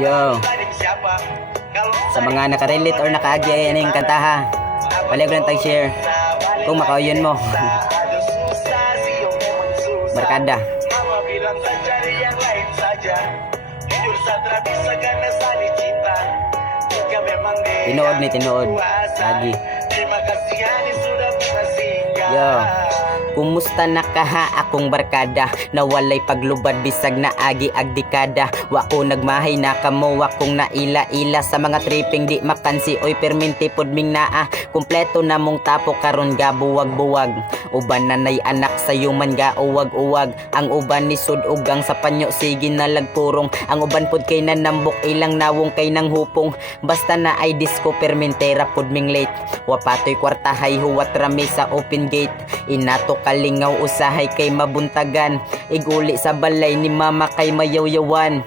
Yo, sa mga nakarelate or nakaagi ay aning kanta ha, palig lang tag-share kung makauyon mo. Barkada. Tinuod ni tinuod lagi. Yo, kumusta na kaha akong barkada? Nawalay paglubad bisag na agi ag dekada. Wa ko nagmahay na kamo, wa kong naila-ila sa mga tripping di makansi oy perminti pod ming naa. Kompleto na mong tapo karon ga buwag-buwag. Uban na nay anak sa man ga uwag-uwag. Ang uban ni sud ugang sa panyo sige na lagpurong. Ang uban pod kay nanambok ilang nawong kay nang hupong. Basta na ay disco permentera pod ming late. Wa patoy kwartahay huwat rami sa open gate. Inato kalingaw usahay kay mabuntagan. Iguli sa balay ni mama kay mayawyawan.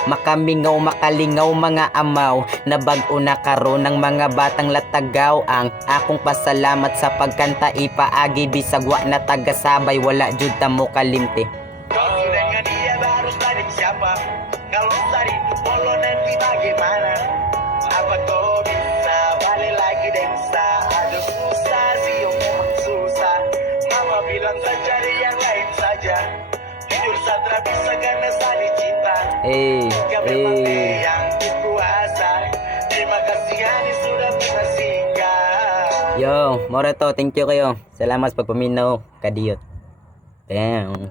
Makamingaw makalingaw mga amaw. Nabag-o na karon ng mga batang latagaw. Ang akong pasalamat sa pagkanta ipaagi bisag wa na tagasabay wala jud ta mo kalimte. Dengan dia baru tadi siapa? Kalau tadi itu polo nanti bagaimana? Apa kau bisa balik lagi dengsa? Ada susah sih, oh memang susah. Mama bilang saja cari yang lain saja. Jujur Satra bisa karena saling cinta. Jika memang dia yang dikuasa. Terima kasih Hani sudah bisa singgah. Yo, mora to, thank you kayo. Salamat sa pagpaminaw kadiyot. Damn.